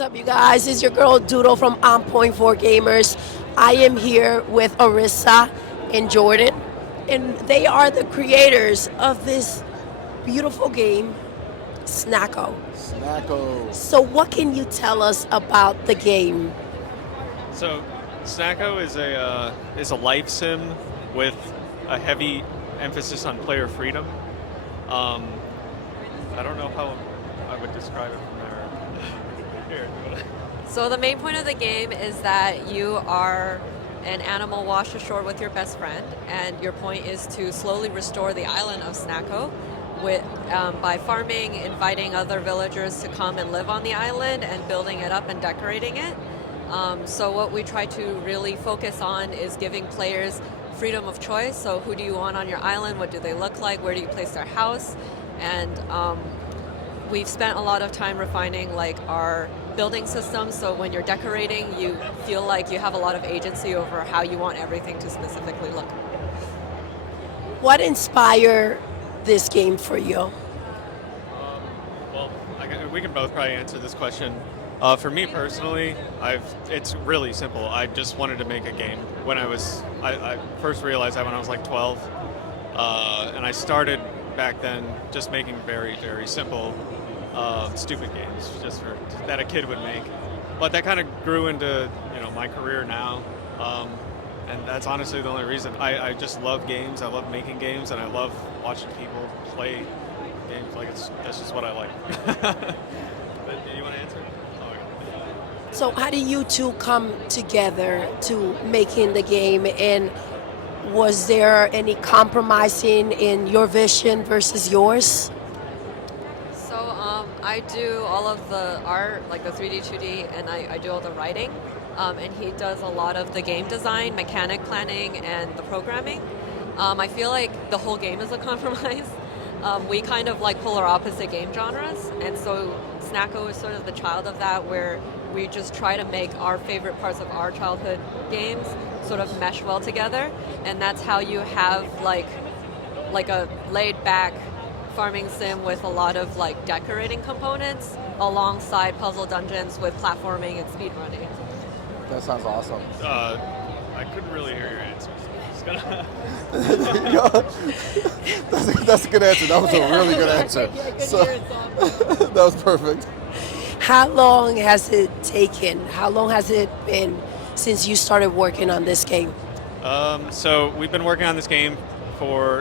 What's up, you guys? It's your girl Doodle from OnPoint for Gamers. I am here with Erisa and Jordan, and they are the creators of this beautiful game, Snacko. Snacko. So, what can you tell us about the game? So, Snacko is a life sim with a heavy emphasis on player freedom. Um, I don't know how I would describe it from there. Here. So the main point of the game is that you are an animal washed ashore with your best friend, and your point is to slowly restore the island of Snacko by farming, inviting other villagers to come and live on the island, and building it up and decorating it. So what we try to really focus on is giving players freedom of choice. So who do you want on your island? What do they look like? Where do you place their house? And we've spent a lot of time refining our building system, so when you're decorating, you feel like you have a lot of agency over how you want everything to specifically look. What inspired this game for you? Well, we can both probably answer this question. For me personally, it's really simple. I just wanted to make a game. I first realized that when I was like 12, and I started back then just making very, very simple, stupid games that a kid would make. But that kind of grew into my career now, and that's honestly the only reason. I just love games. I love making games, and I love watching people play games. That's just what I like. But do you want to answer? So, how do you two come together to making the game, and was there any compromising in your vision versus yours? So I do all of the art, like the 3D, 2D, and I do all the writing. And he does a lot of the game design, mechanic planning, and the programming. I feel like the whole game is a compromise. We kind of like polar opposite game genres, and so Snacko is sort of the child of that, where we just try to make our favorite parts of our childhood games sort of mesh well together, and that's how you have like a laid back farming sim with a lot of decorating components alongside puzzle dungeons with platforming and speedrunning. That sounds awesome. I couldn't really hear your answer. So That's a good answer. That was a really good answer. That was perfect. How long has it taken? How long has it been since you started working on this game? So we've been working on this game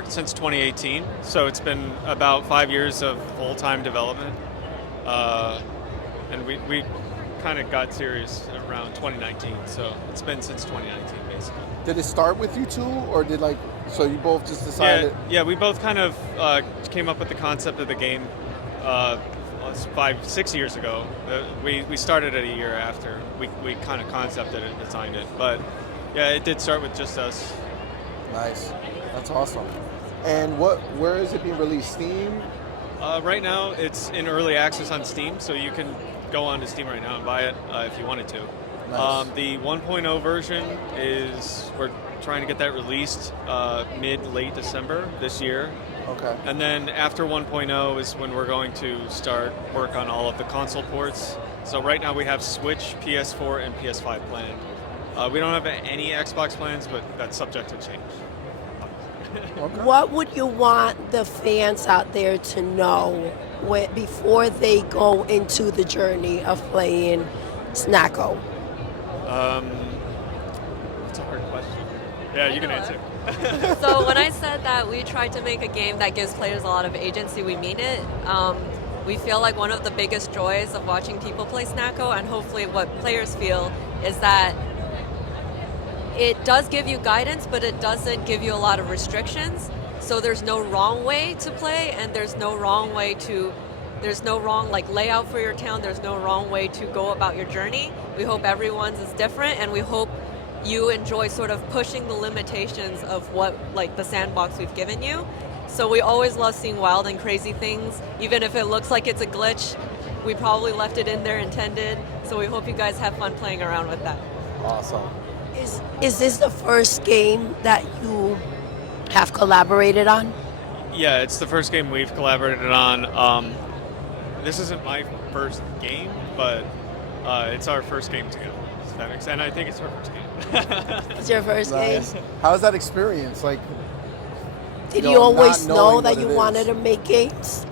since 2018. So it's been about 5 years of full-time development, and we kind of got serious around 2019. So it's been since 2019, basically. Did it start with you two, or so you both just decided? Yeah, we both kind of came up with the concept of the game 5-6 years ago. We started it a year after. We kind of concepted it, designed it, but yeah, it did start with just us. Nice. That's awesome. And where is it being released? Steam? Right now, it's in early access on Steam, so you can go onto Steam right now and buy it if you wanted to. Nice. The 1.0 version we're trying to get that released late December this year. Okay. And then after 1.0 is when we're going to start work on all of the console ports. So right now we have Switch, PS4, and PS5 planned. We don't have any Xbox plans, but that's subject to change. Okay. What would you want the fans out there to know before they go into the journey of playing Snacko? That's a hard question. Yeah, you can answer. So when I said that we tried to make a game that gives players a lot of agency, we mean it. We feel like one of the biggest joys of watching people play Snacko, and hopefully what players feel, is that it does give you guidance, but it doesn't give you a lot of restrictions. So there's no wrong way to play, and there's no wrong layout for your town. There's no wrong way to go about your journey. We hope everyone's is different, and we hope you enjoy sort of pushing the limitations of what the sandbox we've given you. So we always love seeing wild and crazy things. Even if it looks like it's a glitch, we probably left it in there intended. So we hope you guys have fun playing around with that. Awesome. Is this the first game that you have collaborated on? Yeah, it's the first game we've collaborated on. This isn't my first game, but It's our first game together. So that makes, and I think it's our first game. It's your first Nice. game. How's that experience? Like, Did you you know, always not know knowing that what you it wanted is. to make games?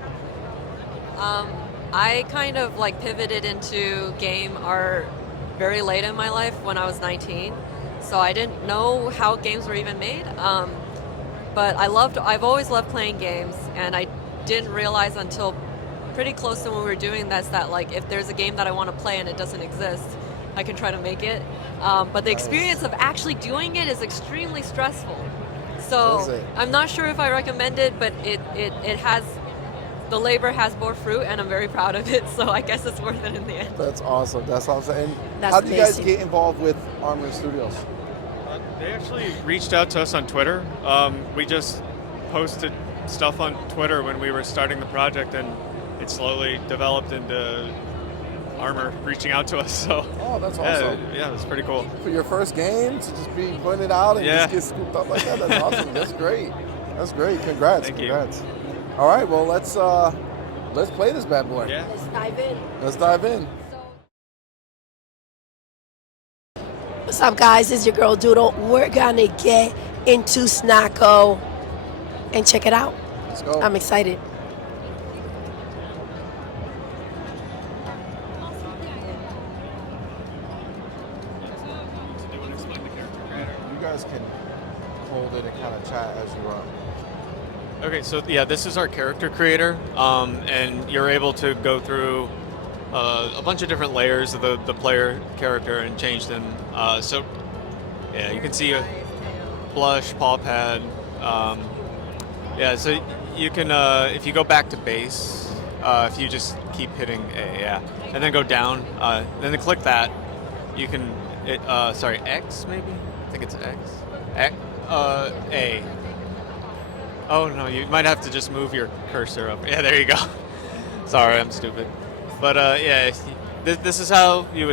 I kind of like pivoted into game art very late in my life when I was 19. So I didn't know how games were even made. But I've always loved playing games, and I didn't realize until pretty close to when we were doing this that like if there's a game that I want to play and it doesn't exist, I can try to make it. But the experience of actually doing it is extremely stressful. Is So it? I'm not sure if I recommend it, but it has, the labor has bore fruit, and I'm very proud of it. So I guess it's worth it in the end. That's awesome. That's awesome. And That's how did you guys amazing. get involved with Armor Studios? They actually reached out to us on Twitter. We just posted stuff on Twitter when we were starting the project, and it slowly developed into Armor reaching out to us. So Oh, that's awesome. yeah, it was pretty cool. For your first game to just be putting it out and Yeah. just get scooped up like that, that's awesome. That's great. That's great. Congrats. Thank you. Congrats. All right, well let's play this bad boy. Yeah. Let's dive in. Let's dive in. What's up, guys? It's your girl Doodle. We're gonna get into Snacko and check it out. Let's go. I'm excited. Do you want to explain the character creator? You guys can hold it and kind of chat as you run. Okay, so yeah, this is our character creator, and you're able to go through a bunch of different layers of the player character and change them. So yeah, you can see a blush, paw pad. Yeah, so you can if you go back to base, if you just keep hitting A, yeah, and then go down, then click that, you can sorry, X maybe? I think it's X. A. Oh no, you might have to just move your cursor up. Yeah, there you go. Sorry, I'm stupid. But yeah, this is how you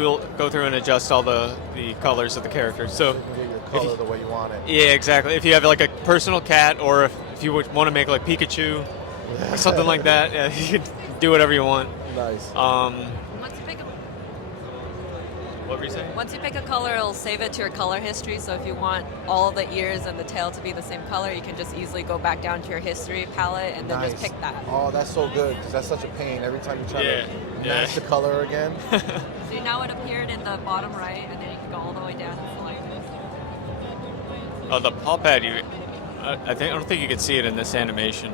will go through and adjust all the colors of the characters. So You can get your color the way you want it. yeah, exactly. If you have like a personal cat, or if you want to make like Pikachu or something like that, yeah, you can do whatever you want. Nice. Once you pick a color, it'll save it to your color history. So if you want all the ears and the tail to be the same color, you can just easily go back down to your history palette and then just Nice. pick that. Oh, that's so good because that's such a pain every time you try Yeah, to yeah. match the color again. See, now it appeared in the bottom right, and then you can go all the way down and select it. Oh, the paw pad. I don't think you can see it in this animation.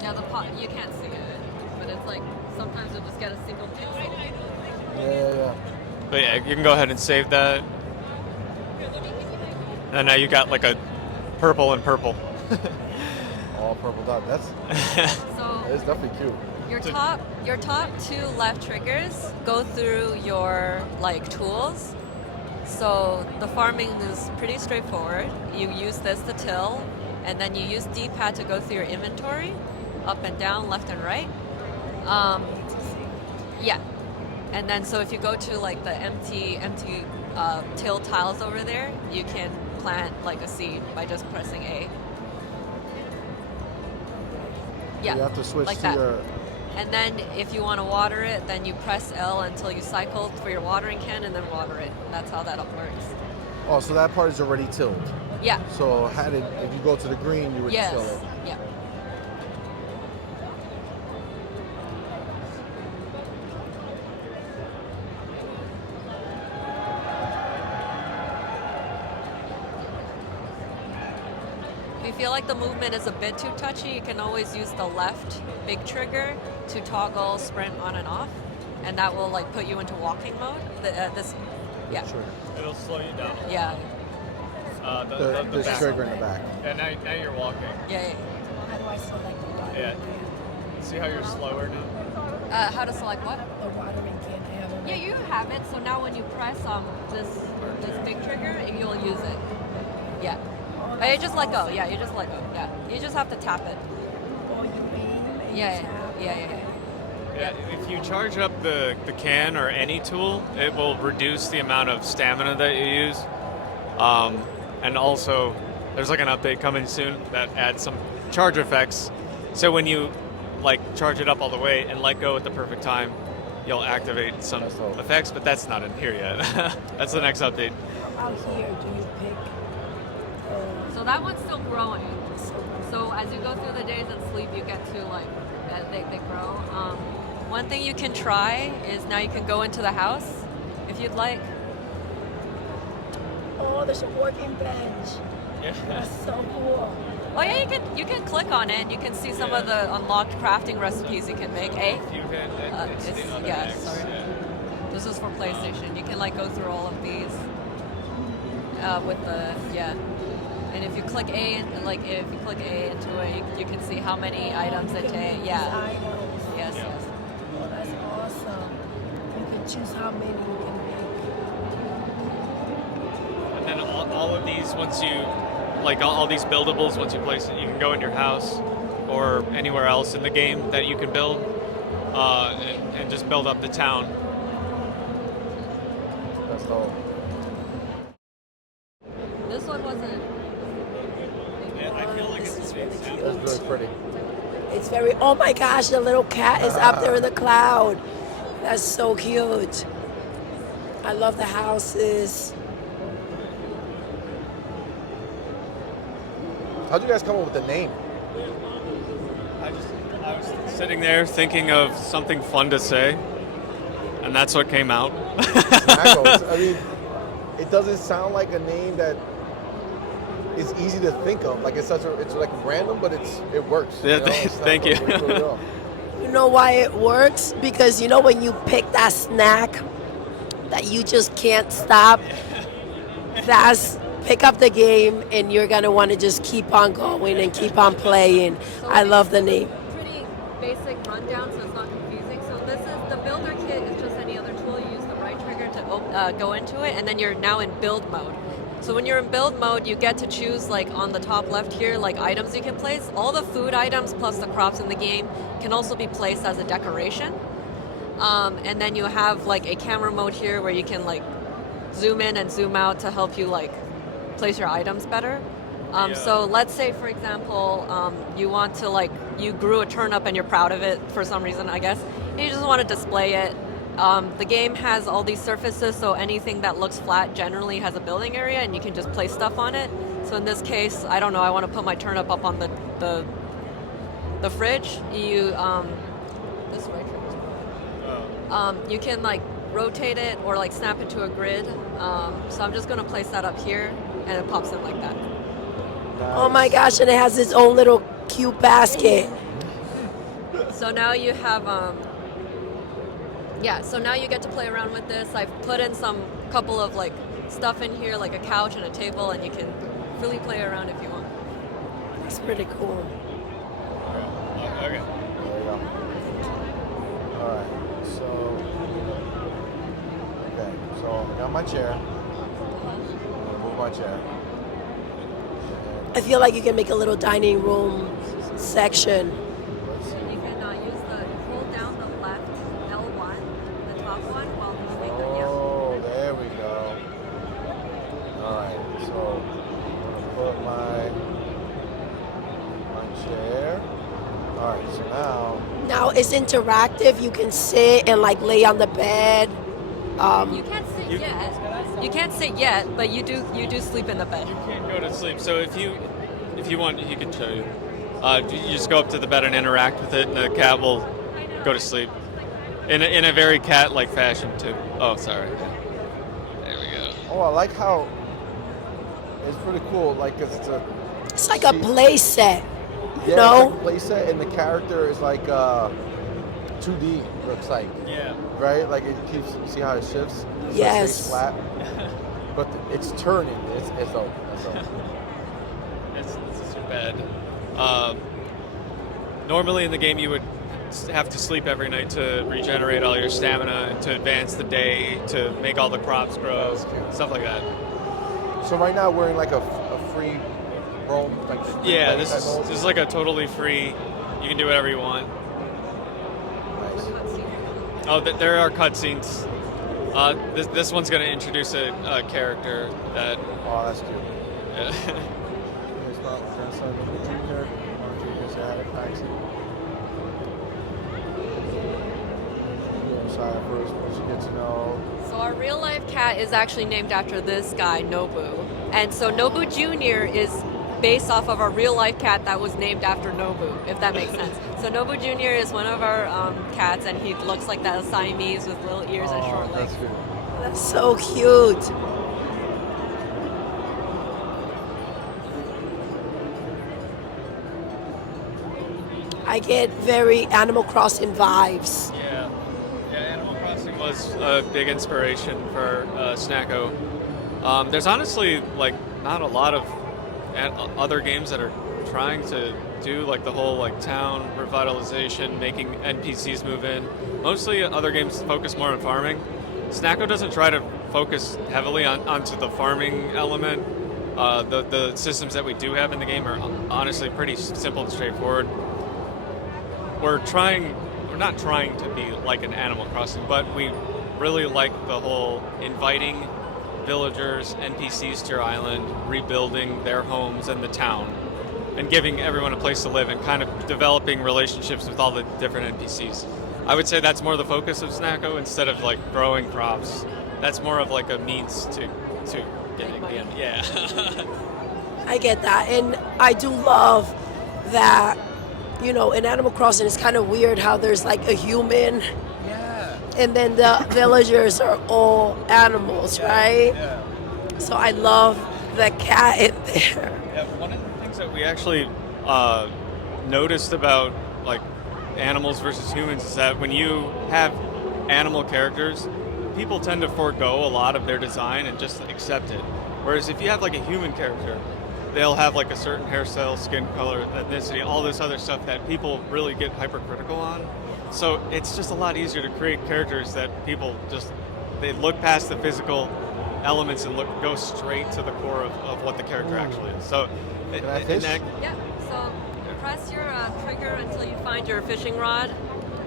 Yeah, you can't see it, but it's like sometimes you'll just get a single pixel. Yeah. But yeah, you can go ahead and save that. And now you got like a purple and purple. All purple dot. That's So definitely cute. your top two left triggers go through your like tools. So the farming is pretty straightforward. You use this to till, and then you use D-pad to go through your inventory, up and down, left and right. Yeah. And then so if you go to like the empty till tiles over there, you can plant like a seed by just pressing A. Yeah. You have to switch like to that. your. And then if you want to water it, then you press L until you cycle for your watering can and then water it. That's how that works. Oh, so that part is already tilled. Yeah. So if you go to the green, you would Yes. till it. Yeah. If you feel like the movement is a bit too touchy, you can always use the left big trigger to toggle sprint on and off, and that will like put you into walking mode. Yeah, Sure. It'll slow you down. yeah, The back. trigger in the back. And now you're walking. yeah. How do I select the water? Yeah. See how you're slower now? How to select what? The watering can. I have it. Yeah, you have it. So now when you press this big trigger, you'll use it. Yeah. But you just let go. Yeah, you just let go. Yeah. You just have to tap it. Or you aim and Yeah, tap. yeah. Yeah, if you charge up the can or any tool, it will reduce the amount of stamina that you use. And also, there's like an update coming soon that adds some charge effects. So when you like charge it up all the way and let go at the perfect time, you'll activate some That's all. effects, but that's not in here yet. That's the next update. Out here, do you pick? So that one's still growing. So as you go through the days of sleep, you get to like they grow. One thing you can try is now you can go into the house if you'd like. Oh, there's a working bench. Yeah. That's so cool. Oh yeah, you can click on it and you can see some of the unlocked crafting recipes you can make. If you hit it's It's- the other yeah, X, sorry. yeah. This is for PlayStation. You can like go through all of these with the And if you click A and like if you click A into it, you can see how many items it takes. Yeah. Items. Yes. Yeah. Yes. Oh, that's awesome. You can choose how many you can make. And then all of these, once you, like all these buildables, once you place it, you can go in your house or anywhere else in the game that you can build and just build up the town. That's dope. This one wasn't. Yeah, I feel like it's really That's cute. really pretty. It's very, oh my gosh, the little cat is up there in the cloud. That's so cute. I love the houses. How'd you guys come up with the name? I was sitting there thinking of something fun to say, and that's what came out. Snacko. I mean, it doesn't sound like a name that is easy to think of. Like it's like random, but it works. Yeah, you know? thank you. It's really well. You know why it works? Because you know when you pick that snack that you just can't stop, that's pick up the game and you're gonna want to just keep on going and keep on playing. I love the name. Pretty basic rundown, so it's not confusing. So this is the builder kit. Is just any other tool. You use the right trigger to go into it, and then you're now in build mode. So when you're in build mode, you get to choose like on the top left here, like items you can place. All the food items plus the crops in the game can also be placed as a decoration. And then you have like a camera mode here where you can like zoom in and zoom out to help you like place your items better. So let's say, for example, you want to like, you grew a turnip and you're proud of it for some reason, I guess. And you just want to display it. The game has all these surfaces, so anything that looks flat generally has a building area and you can just place stuff on it. So in this case, I don't know, I want to put my turnip up on the fridge. You, this right trigger. You can like rotate it or like snap it to a grid. So I'm just going to place that up here and it pops in like that. Oh my gosh, and it has its own little cute basket. So now you have, so now you get to play around with this. I've put in some couple of like stuff in here, like a couch and a table, and you can really play around if you want. It's pretty cool. Okay. There you go. All right. So I got my chair. I'm gonna move my chair. I feel like you can make a little dining room section. Let's see. You can hold down the left L1, the top one, while you make them. Yeah. Oh, there we go. All right. So I'm gonna put my chair. All right. So Now it's interactive. You can sit and like lay on the bed. You can't sit yet. You can't sit yet, but you do sleep in the bed. You can't go to sleep. So if you want, he can show you. You just go up to the bed and interact with it, and the cat will go to sleep in a very cat-like fashion too. Oh, sorry. There we go. oh, I like how it's pretty cool. Like 'cause It's like a play set. yeah, No? it's like a playset, and the character is like 2D. Looks like. Yeah. Right? Like it keeps. You see how it shifts? So it Yes. stays flat. But it's turning. It's dope. It's dope. It's too bad. Normally in the game you would have to sleep every night to regenerate all your stamina, to advance the day, to make all the crops grow, stuff like that. So right now we're in like a free roam. Like free Yeah, play this type mode. is like a totally free. You can do whatever you want. Nice. Oh, there are cutscenes. This one's going to introduce a character that. Oh, that's cute. Yeah. It's not my grandson, Junior. Junior's had a taxi. shy at first, once you get to know. So our real life cat is actually named after this guy, Nobu. And so Nobu Jr. is based off of our real life cat that was named after Nobu, if that makes sense. So Nobu Jr. is one of our cats, and he looks like that Siamese with little ears and short legs. That's good. That's so cute. I get very Animal Crossing vibes. Yeah, Animal Crossing was a big inspiration for Snacko. There's honestly like not a lot of other games that are trying to do like the whole like town revitalization, making NPCs move in. Mostly other games focus more on farming. Snacko doesn't try to focus heavily onto the farming element. The systems that we do have in the game are honestly pretty simple and straightforward. We're not trying to be like an Animal Crossing, but we really like the whole inviting villagers, NPCs to your island, rebuilding their homes and the town, and giving everyone a place to live and kind of developing relationships with all the different NPCs. I would say that's more the focus of Snacko instead of like growing crops. That's more of like a means to getting the end. Yeah. I get that. And I do love that, you know, in Animal Crossing, it's kind of weird how there's like a human. Yeah. And then the villagers are all animals, right? Yeah. So I love the cat in there. Yeah, one of the things that we actually noticed about like animals versus humans is that when you have animal characters, people tend to forego a lot of their design and just accept it. Whereas if you have like a human character, they'll have like a certain hairstyle, skin color, ethnicity, all this other stuff that people really get hypercritical on. So it's just a lot easier to create characters that people just, they look past the physical elements and go straight to the core of what the character actually is. So, Can I fish? Yeah, so press your trigger until you find your fishing rod,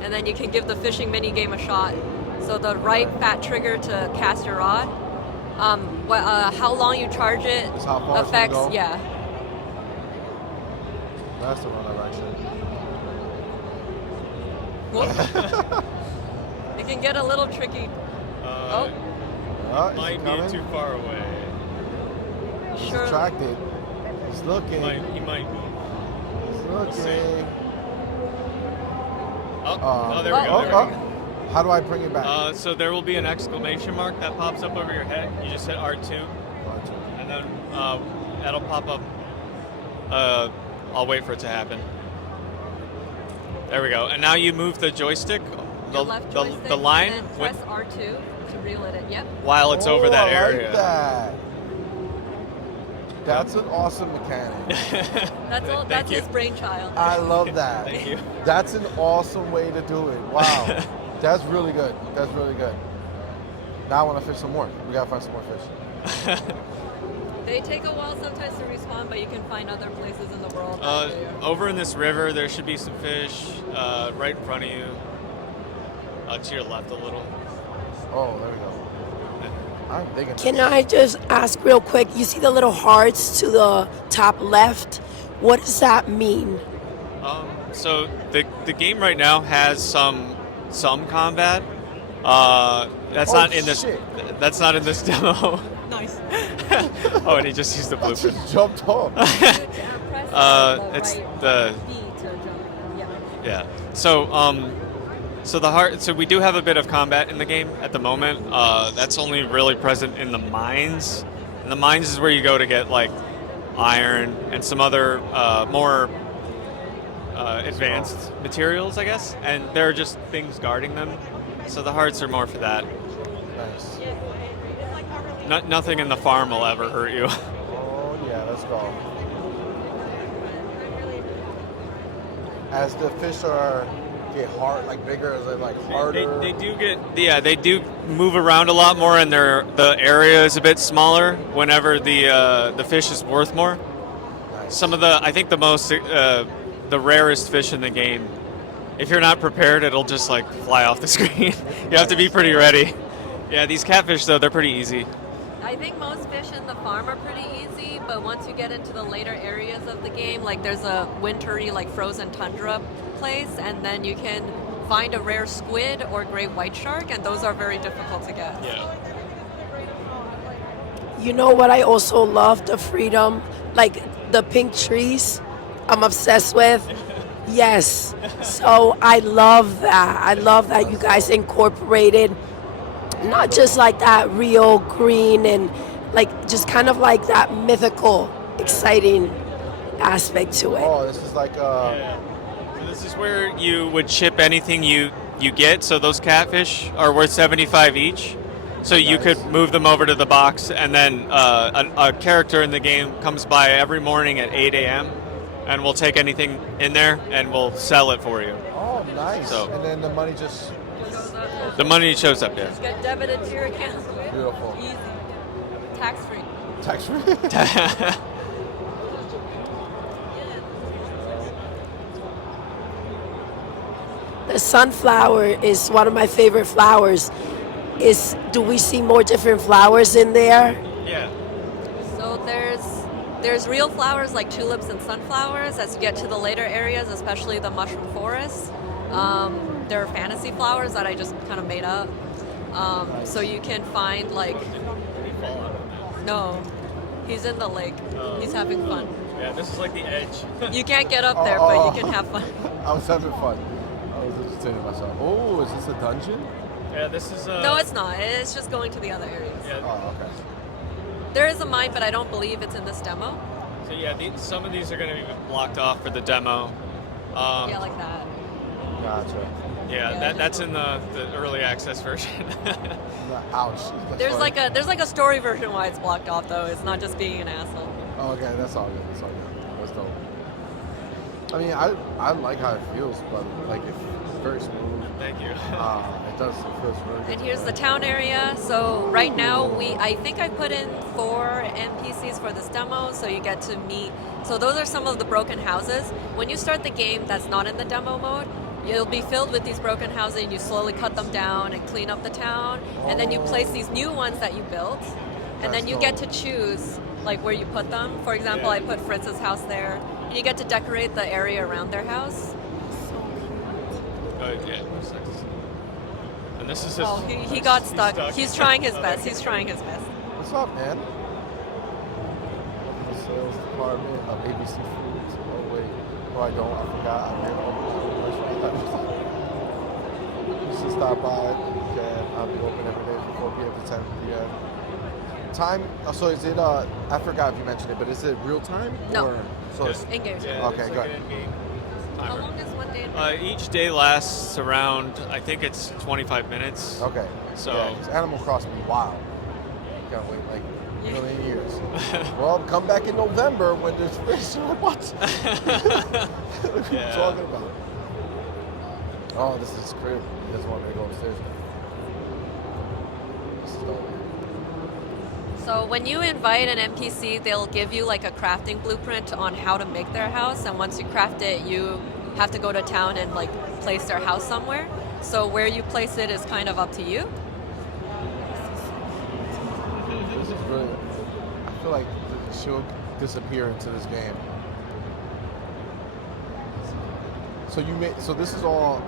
and then you can give the fishing mini game a shot. So the right fat trigger to cast your rod. How long you charge it Is how far it's gonna affects, go? yeah. That's the one direction. It can get a little tricky. Is he Might coming? be too far away. He's Sure. attracted. He's looking. He might be. He's see. looking. Oh, there we go. There we go. How do I bring it back? So there will be an exclamation mark that pops up over your head. You just hit R2, and then that'll pop up. I'll wait for it to happen. There we go. And now you move the joystick, Your left joystick, the line, and then press R2 to reel it in. Yep. while it's over that I area. like that. That's an awesome mechanic. That's all. Thank That's you. his brainchild. I love that. Thank you. That's an awesome way to do it. Wow. That's really good. That's really good. Now I want to fish some more. We gotta find some more fish. They take a while sometimes to respawn, but you can find other places in the world. that they are. Over in this river, there should be some fish right in front of you. To your left a little. Oh, there we go. I'm digging Can this. I just ask real quick? You see the little hearts to the top left? What does that mean? So the game right now has some combat. That's Oh, not in this. shit. That's not in this demo. Nice. Oh, and he just used the I blueprint. just jumped off. Press It's right the- B to jump. Yeah. Yeah. So we do have a bit of combat in the game at the moment. That's only really present in the mines. And the mines is where you go to get like iron and some other more advanced materials, I guess. And there are just things guarding them. So the hearts are more for that. Nice. Nothing in the farm will ever hurt you. Oh yeah, let's go. As the fish get hard, like bigger, is it like harder? They do move around a lot more, and the area is a bit smaller whenever the fish is worth more. Nice. I think the rarest fish in the game, if you're not prepared, it'll just like fly off the screen. You have to be pretty ready. Yeah, these catfish though, they're pretty easy. I think most fish in the farm are pretty easy, but once you get into the later areas of the game, like there's a wintry, like frozen tundra place, and then you can find a rare squid or great white shark, and those are very difficult to get. Yeah. You know what I also love? The freedom, like the pink trees. I'm obsessed with. Yes. So I love that. I love that you guys incorporated not just like that real green and like just kind of like that mythical, exciting aspect to it. Oh, this is like Yeah. So this is where you would ship anything you get. So those catfish are worth 75 each. So you Nice. could move them over to the box, and then a character in the game comes by every morning at 8 a.m. and we'll take anything in there and we'll sell it for you. oh, nice. So- And then the money just The money shows up, yeah. Just get debited to your account. beautiful. Easy. Tax free. Tax free. The sunflower is one of my favorite flowers. Do we see more different flowers in there? Yeah. So there's real flowers like tulips and sunflowers. As you get to the later areas, especially the mushroom forests, there are fantasy flowers that I just kind of made up. So you can find like no, he's in the lake. He's having fun. Yeah, this is like the edge. You can't get up there, but you can have fun. I was having fun. I was entertaining myself. Oh, is this a dungeon? Yeah, this is. No, it's not. It's just going to the other areas. Yeah. Oh, okay. There is a mine, but I don't believe it's in this demo. So yeah, some of these are going to be blocked off for the demo. Yeah, like that. Gotcha. Yeah, that's in the early access version. Ouch. That's There's funny. like a story version why it's blocked off though. It's not just being an asshole. Oh, okay, that's all good. That's all good. That's dope. I mean, I like how it feels, but like it's very smooth. Thank you. It does. It feels really good. And here's the town area. So right now I think I put in 4 NPCs for this demo, so you get to meet. So those are some of the broken houses. When you start the game, that's not in the demo mode. You'll be filled with these broken houses, and you slowly cut them down and clean up the town, and then you place these new ones that you built, and then That's you get to choose like where you put them. For example, I put Fritz's house there, and you get to decorate the area around their house. Yeah. And this is his. Oh, he got stuck. He's trying his best. He's trying his best. What's up, man? The sales department of ABC Foods. Oh wait, oh I don't. I forgot. I made you should stop by. Okay, I'll be open every day from 4 p.m. to 10 p.m. Time. So is it? I forgot if you mentioned it, but is it real time? No. Or, so it's, In-game. Yeah, Okay, it's good. like an in-game How timer. long is one day? Each day lasts around, I think it's 25 minutes. okay. So- yeah, 'cause Animal Crossing, wow. Can't wait like a Yeah. million years. Well, come back in November when there's fish. What? What are you Yeah. talking about? Oh, this is crib. You guys want me to go upstairs? This is dope. So when you invite an NPC, they'll give you like a crafting blueprint on how to make their house, and once you craft it, you have to go to town and like place their house somewhere. So where you place it is kind of up to you. This is really. I feel like she'll disappear into this game. So you made. So this is all.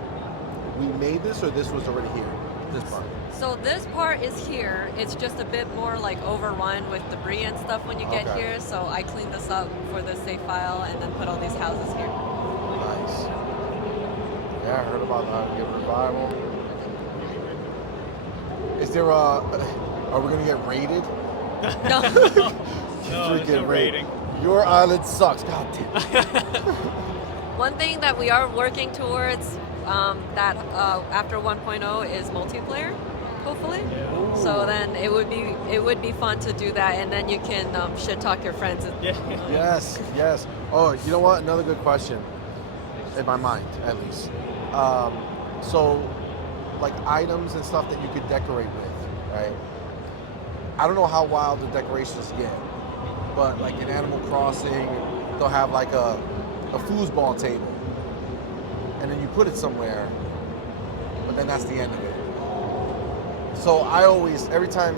We made this, or this was already here. This part. So this part is here. It's just a bit more like overrun with debris and stuff when you get Okay. here. So I cleaned this up for the save file and then put all these houses here. Nice. Yeah, I heard about get revival. Is there a? Are we gonna get raided? No. No, there's no rating. Your island sucks. God damn. One thing that we are working towards that after 1.0 is multiplayer, hopefully. So then it would be fun to do that, and then you can shit talk your friends. Yeah. Yes, yes. Oh, you know what? Another good question, in my mind, at least. So, like items and stuff that you could decorate with, right? I don't know how wild the decorations get, but like in Animal Crossing, they'll have like a foosball table, and then you put it somewhere, but then that's the end of it. So I always, every time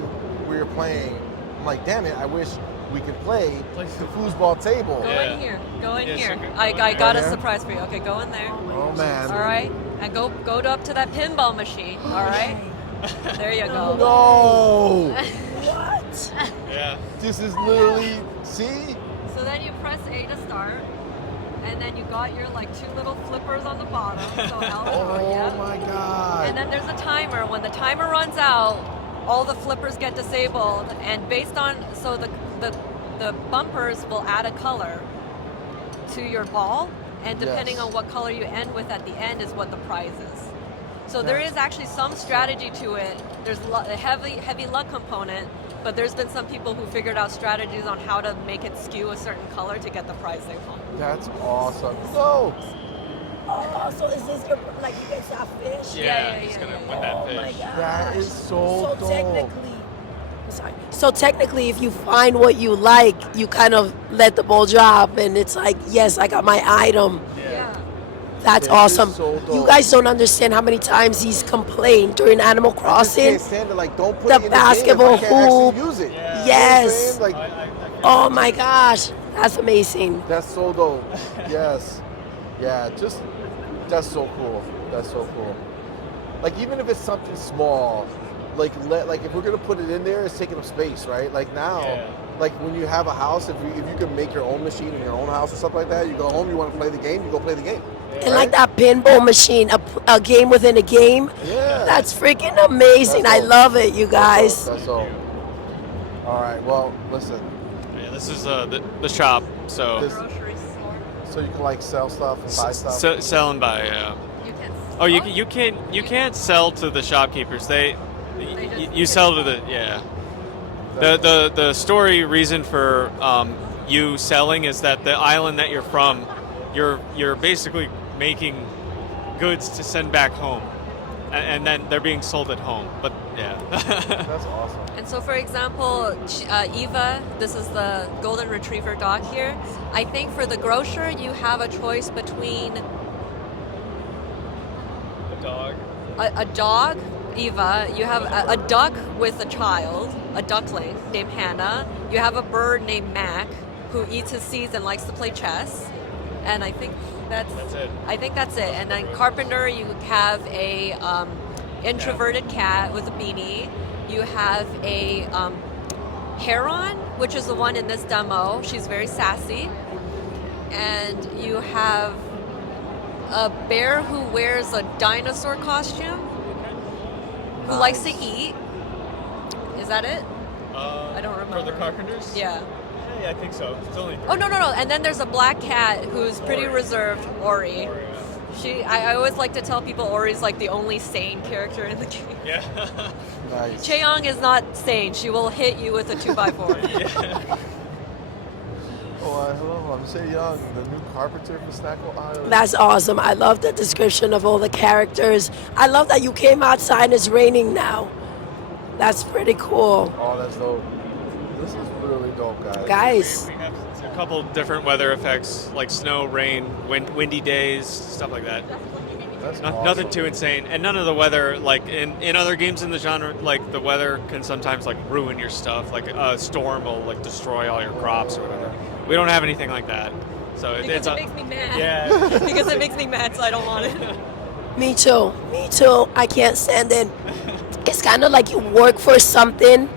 we were playing, I'm like, damn it, I wish we could play the foosball table. Go Yeah. in here. Go in Yeah, here. so I go got in a there? surprise for you. Okay, go in there. Oh man. All right. And go up to that pinball machine. All right. There you go. No! What? Yeah. This is literally, see? So then you press A to start, and then you got your like 2 little flippers on the bottom. So L and R, Oh yeah. my God. And then there's a timer. When the timer runs out, all the flippers get disabled, and based on the bumpers will add a color to your ball, and depending Yes. on what color you end with at the end is what the prize is. So there That's is actually some strategy to it. There's a heavy luck component, but there's been some people who figured out strategies on how to make it skew a certain color to get the prize they want. That's awesome. No! Oh, so is this your, like, you guys have fish? Yeah, He's gonna yeah. win that Oh my fish. gosh. That is so dope. So technically, if you find what you like, you kind of let the ball drop, and it's like, yes, I got my item. Yeah. That's This is awesome. so You dope. guys don't understand how many times he's complained during Animal I just Crossing. can't stand it. Like, don't put The it in basketball the game if I can't hoop. actually use it. Yeah. You know what I'm Yes. saying? Like, Oh my gosh, that's amazing. that's so dope. Yes. Yeah, just, that's so cool. That's so cool. Like, even if it's something small, like if we're gonna put it in there, it's taking up space, right? Like now, Yeah. like when you have a house, if you can make your own machine in your own house or something like that, you go home, you want to play the game, you go play the game. And like that pinball machine, a game within a game. Yeah. That's freaking amazing. That's I dope. love it, you guys. That's all. All right. Well, listen. Yeah, this is the shop. So This- Grocery store. So you can like sell stuff and buy stuff. sell and buy. Yeah. You can. Oh, you can't sell to the shopkeepers. You sell to the The story reason for you selling is that the island that you're from, you're basically making goods to send back home, and then they're being sold at home. But yeah. That's awesome. And so, for example, Eva, this is the golden retriever dog here. I think for the grocer, you have a choice between The dog. a dog, Eva, you have a duck with a child, a duckling named Hannah. You have a bird named Mac who eats his seeds and likes to play chess. And I think that's it. I think that's it. And then Carpenter, you have a introverted cat with a beanie. You have a heron, which is the one in this demo. She's very sassy. And you have a bear who wears a dinosaur costume, who likes to eat. Is that it? I don't remember. For the carpenters? Yeah. Yeah, I think so. It's only. Oh no. And then there's a black cat who's pretty reserved, Ori. I always like to tell people Ori's like the only sane character in the game. Yeah. Nice. Cheong is not sane. She will hit you with a 2x4. Oh, hello. I'm Shay Young, the new carpenter for Snacko Island. That's awesome. I love the description of all the characters. I love that you came outside and it's raining now. That's pretty cool. Oh, that's dope. This is really dope, guys. Guys, We have a couple different weather effects like snow, rain, windy days, stuff like that. That's Nothing awesome. too insane, and none of the weather like in other games in the genre, like the weather can sometimes like ruin your stuff. Like a storm will like destroy all your crops or whatever. We don't have anything like that, so Because it's it makes me mad. yeah. Because it makes me mad, so I don't want it. me too. Me too. I can't stand it. It's kind of like you work for something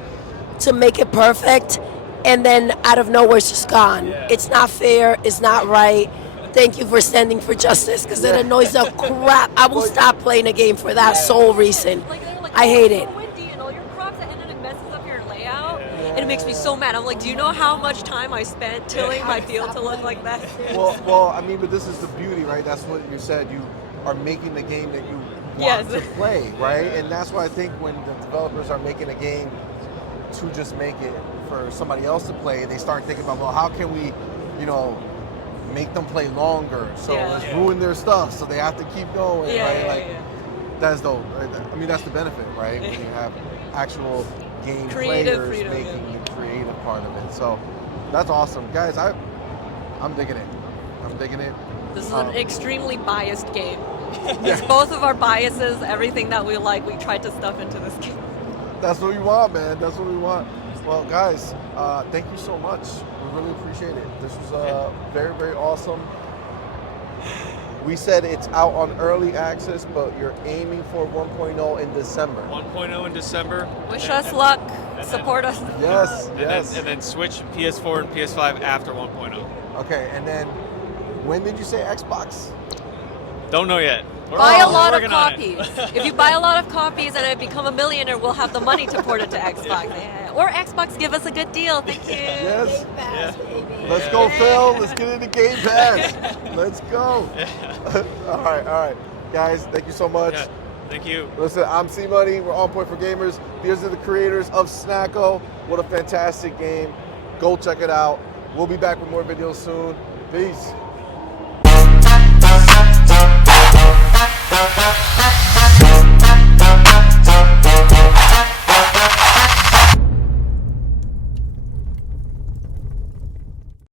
to make it perfect, and then out of nowhere it's just gone. Yeah. It's not fair. It's not right. Thank you for standing for justice, because it annoys the crap. I will stop playing a game for that sole reason. I hate it. It's so windy and all your crops, and then it messes up your layout, and it makes me so mad. I'm like, do you know how much time I spent tilling my field to look like that? Well, I mean, but this is the beauty, right? That's what you said. You are making the game that you want Yes. to play, right? And that's why I think when the developers are making a game to just make it for somebody else to play, they start thinking about, well, how can we, make them play longer? So Yeah. let's ruin their stuff, so they have to keep going, Yeah, right? yeah, Like, yeah. that's dope. Right? I mean, that's the benefit, right? When you have actual game Creative players freedom, making yeah. the creative part of it. So that's awesome, guys. I'm digging it. I'm digging it. This is an extremely biased game. It's both of our biases, everything that we like, we tried to stuff into this game. That's what we want, man. That's what we want. Well, guys, thank you so much. We really appreciate it. This was very, very awesome. We said it's out on early access, but you're aiming for 1.0 in December. 1.0 in December. Wish us luck. and Support us. Yes, And yes. Then, and then switch PS4 and PS5 after 1.0. Okay, and then when did you say Xbox? Don't know yet. Buy a We're lot of working on it. copies. If you buy a lot of copies and I become a millionaire, we'll have the money to port it to Xbox. Yeah. Or Xbox, give us a good deal. Thank you. Yes. Game Pass, baby. Let's go, Phil. Let's get into Game Pass. Let's go. All right. Guys, thank you so much. Yeah. Thank you. Listen, I'm C-Money. We're On Point for Gamers. These are the creators of Snacko. What a fantastic game. Go check it out. We'll be back with more videos soon. Peace.